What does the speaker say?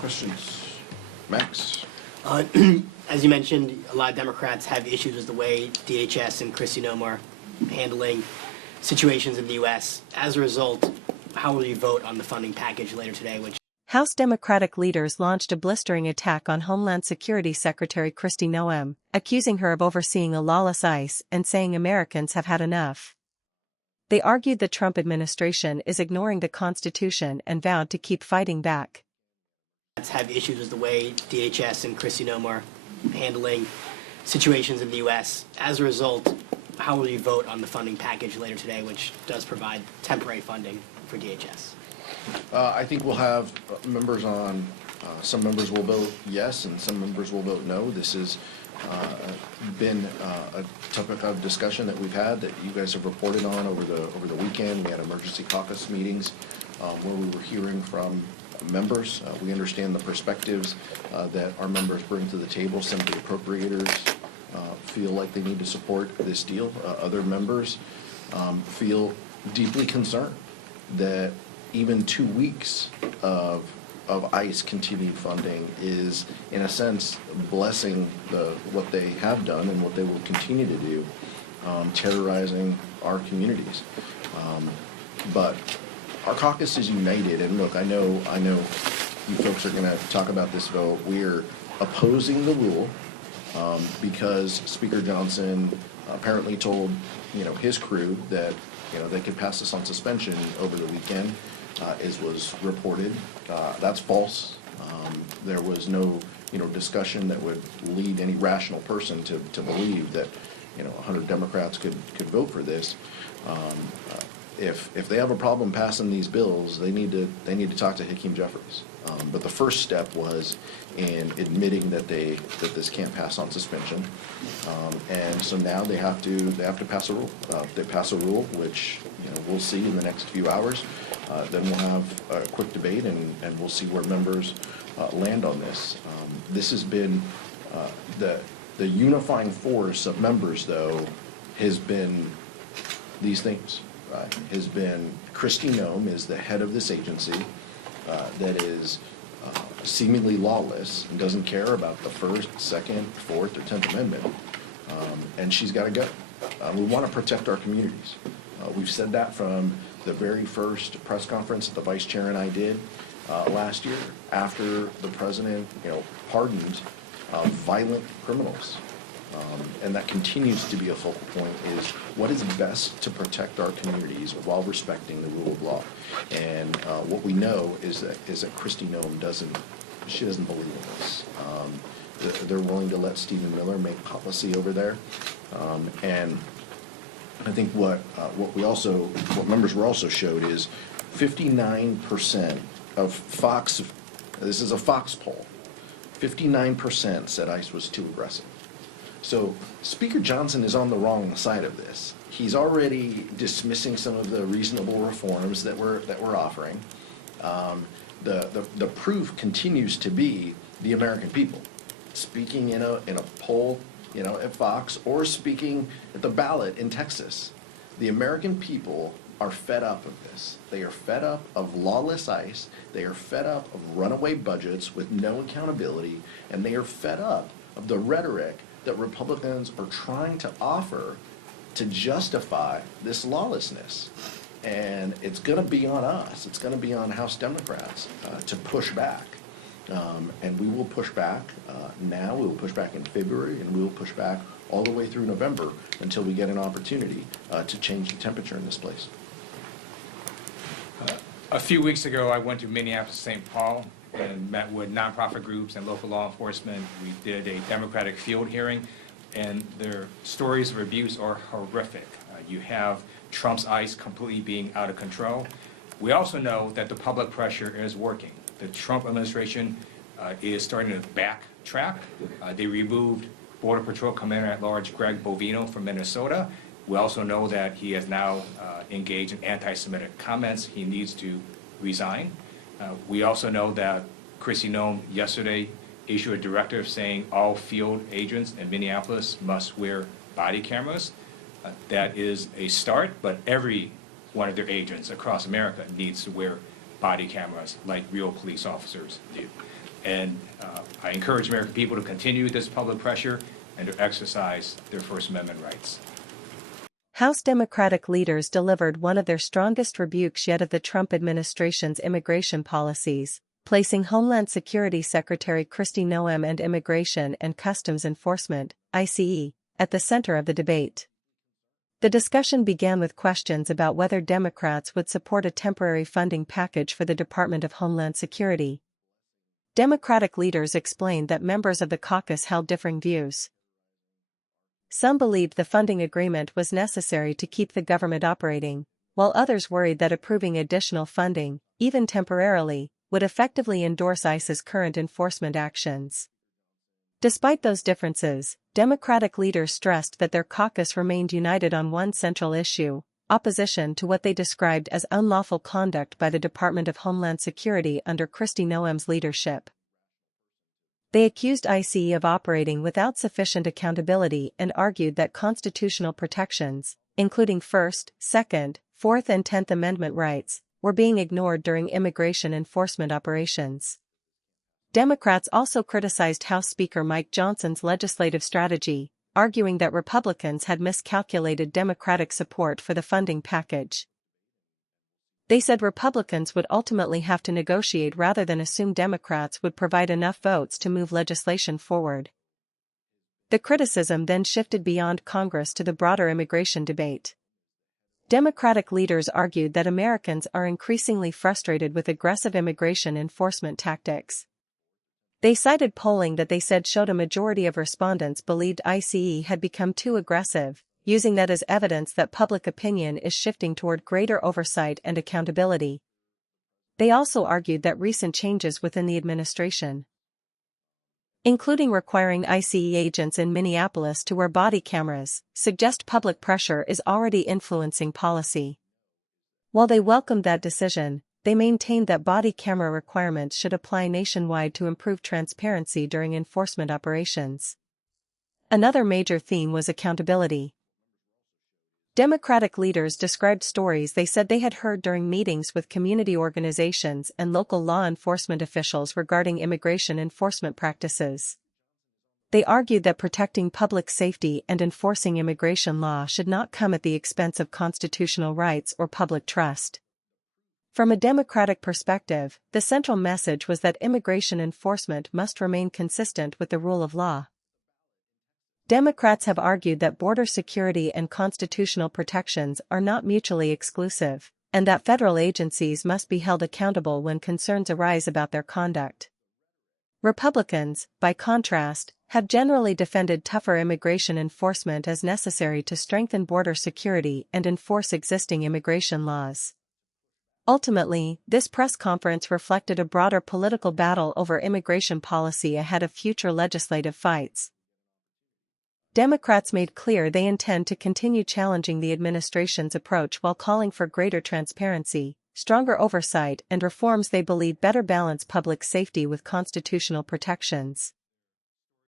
Questions? Max? As you mentioned, a lot of Democrats have issues with the way DHS and Kristi Noem are handling situations in the U.S. As a result, how will you vote on the funding package later today? House Democratic leaders launched a blistering attack on Homeland Security Secretary Kristi Noem, accusing her of overseeing a lawless ICE and saying Americans have had enough. They argued the Trump administration is ignoring the Constitution and vowed to keep fighting back. Have issues with the way DHS and Kristi Noem are handling situations in the U.S. As a result, how will you vote on the funding package later today, which does provide temporary funding for DHS? I think we'll have members on, some members will vote yes and some members will vote no. This has been a topic of discussion that we've had that you guys have reported on over the weekend. We had emergency caucus meetings where we were hearing from members. We understand the perspectives that our members bring to the table. Some of the appropriators feel like they need to support this deal. Other members feel deeply concerned that even 2 weeks of ICE continued funding is, in a sense, blessing what they have done and what they will continue to do, terrorizing our communities. But our caucus is united, and look, I know you folks are going to talk about this vote. We're opposing the rule because Speaker Johnson apparently told his crew that they could pass this on suspension over the weekend, as was reported. That's false. There was no discussion that would lead any rational person to believe that 100 Democrats could vote for this. If they have a problem passing these bills, they need to talk to Hakeem Jeffries. But the first step was in admitting that this can't pass on suspension, and so now they have to pass a rule. If they pass a rule, which we'll see in the next few hours, then we'll have a quick debate and we'll see where members land on this. This has been the unifying force of members, though, has been these things. Has been Kristi Noem is the head of this agency that is seemingly lawless and doesn't care about the First, Second, Fourth, or 10th Amendment, and she's got to go. We want to protect our communities. We've said that from the very first press conference that the vice chair and I did last year after the president, pardoned violent criminals. And that continues to be a focal point, is what is best to protect our communities while respecting the rule of law. And what we know is that Kristi Noem doesn't believe in this. They're willing to let Stephen Miller make policy over there. And I think what members were also showed is 59% of Fox, this is a Fox poll, 59% said ICE was too aggressive. So Speaker Johnson is on the wrong side of this. He's already dismissing some of the reasonable reforms that we're offering. The proof continues to be the American people, speaking in a poll, at Fox, or speaking at the ballot in Texas. The American people are fed up of this. They are fed up of lawless ICE. They are fed up of runaway budgets with no accountability, and they are fed up of the rhetoric that Republicans are trying to offer to justify this lawlessness. And it's going to be on us. It's going to be on House Democrats to push back. And we will push back now. We will push back in February, and we will push back all the way through November until we get an opportunity to change the temperature in this place. A few weeks ago, I went to Minneapolis, St. Paul, and met with nonprofit groups and local law enforcement. We did a Democratic field hearing, and their stories of abuse are horrific. You have Trump's ICE completely being out of control. We also know that the public pressure is working. The Trump administration is starting to backtrack. They removed Border Patrol Commander-at-Large Greg Bovino from Minnesota. We also know that he has now engaged in anti-Semitic comments. He needs to resign. We also know that Kristi Noem yesterday issued a directive saying all field agents in Minneapolis must wear body cameras. That is a start, but every one of their agents across America needs to wear body cameras like real police officers do. And I encourage American people to continue this public pressure and to exercise their First Amendment rights. House Democratic leaders delivered one of their strongest rebukes yet of the Trump administration's immigration policies, placing Homeland Security Secretary Kristi Noem and Immigration and Customs Enforcement, ICE, at the center of the debate. The discussion began with questions about whether Democrats would support a temporary funding package for the Department of Homeland Security. Democratic leaders explained that members of the caucus held differing views. Some believed the funding agreement was necessary to keep the government operating, while others worried that approving additional funding, even temporarily, would effectively endorse ICE's current enforcement actions. Despite those differences, Democratic leaders stressed that their caucus remained united on one central issue: opposition to what they described as unlawful conduct by the Department of Homeland Security under Kristi Noem's leadership. They accused ICE of operating without sufficient accountability and argued that constitutional protections, including First, Second, Fourth and 10th Amendment rights, were being ignored during immigration enforcement operations. Democrats also criticized House Speaker Mike Johnson's legislative strategy, arguing that Republicans had miscalculated Democratic support for the funding package. They said Republicans would ultimately have to negotiate rather than assume Democrats would provide enough votes to move legislation forward. The criticism then shifted beyond Congress to the broader immigration debate. Democratic leaders argued that Americans are increasingly frustrated with aggressive immigration enforcement tactics. They cited polling that they said showed a majority of respondents believed ICE had become too aggressive, using that as evidence that public opinion is shifting toward greater oversight and accountability. They also argued that recent changes within the administration, including requiring ICE agents in Minneapolis to wear body cameras, suggest public pressure is already influencing policy. While they welcomed that decision, they maintained that body camera requirements should apply nationwide to improve transparency during enforcement operations. Another major theme was accountability. Democratic leaders described stories they said they had heard during meetings with community organizations and local law enforcement officials regarding immigration enforcement practices. They argued that protecting public safety and enforcing immigration law should not come at the expense of constitutional rights or public trust. From a Democratic perspective, the central message was that immigration enforcement must remain consistent with the rule of law. Democrats have argued that border security and constitutional protections are not mutually exclusive, and that federal agencies must be held accountable when concerns arise about their conduct. Republicans, by contrast, have generally defended tougher immigration enforcement as necessary to strengthen border security and enforce existing immigration laws. Ultimately, this press conference reflected a broader political battle over immigration policy ahead of future legislative fights. Democrats made clear they intend to continue challenging the administration's approach while calling for greater transparency, stronger oversight, and reforms they believe better balance public safety with constitutional protections.